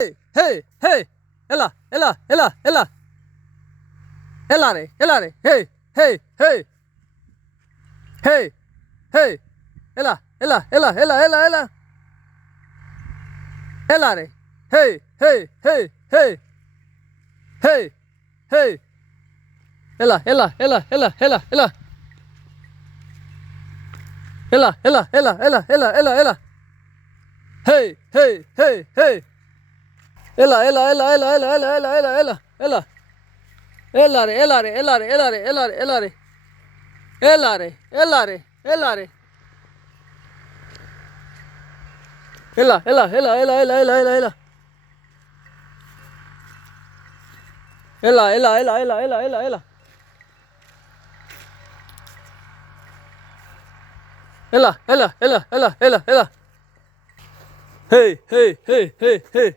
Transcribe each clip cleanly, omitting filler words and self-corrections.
Hey, hey, ela, ela, ela, ela. Ela re, hey, hey, hey, hey, hey, ela, ela, ela, ela, ela, ela. Ela re, hey, hey, hey, hey, hey, hey. Ela, ela, ela, ela, ela, ela. Ela, ela, ela, ela, ela, ela, ela. Hey, hey, hey, hey. Ela, ela, ela, ela, ela, ela, ela, ela, ela, ela. Ela re, ela re, ela re, ela re, ela re, ela re. Ela re, ela re, ela re. Ela, ela, ela, ela, ela, ela, ela, ela. Ela, ela, ela, ela, ela, ela, ela. Ela, ela, ela, ela, ela, ela. Hey, hey, hey, hey, hey.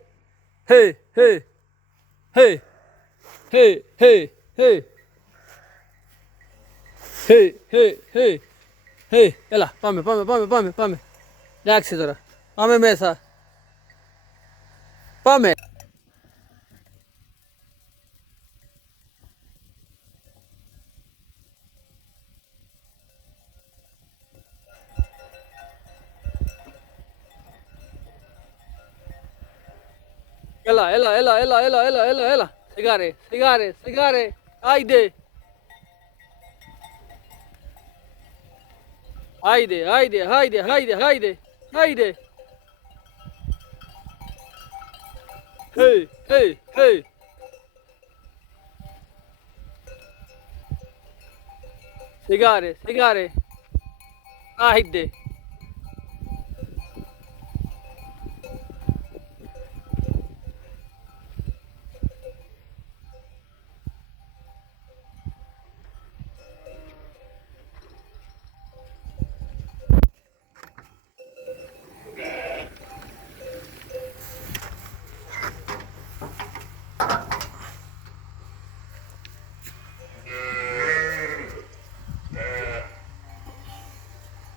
Hey, hey, hey, hey, hey, hey. Hey, hey, hey. Hey, ela, πάμε, πάμε, πάμε, πάμε, πάμε. Εντάξει τώρα. Πάμε μέσα. Πάμε. Έλα, έλα, έλα, έλα, έλα, έλα, έλα, έλα. Σιγάρε, σιγάρε, σιγάρε. Άιντε. Άιντε, άιντε, άιντε, άιντε, άιντε. Άιντε. Hey, hey, hey. Σιγάρε, σιγάρε. Άιντε.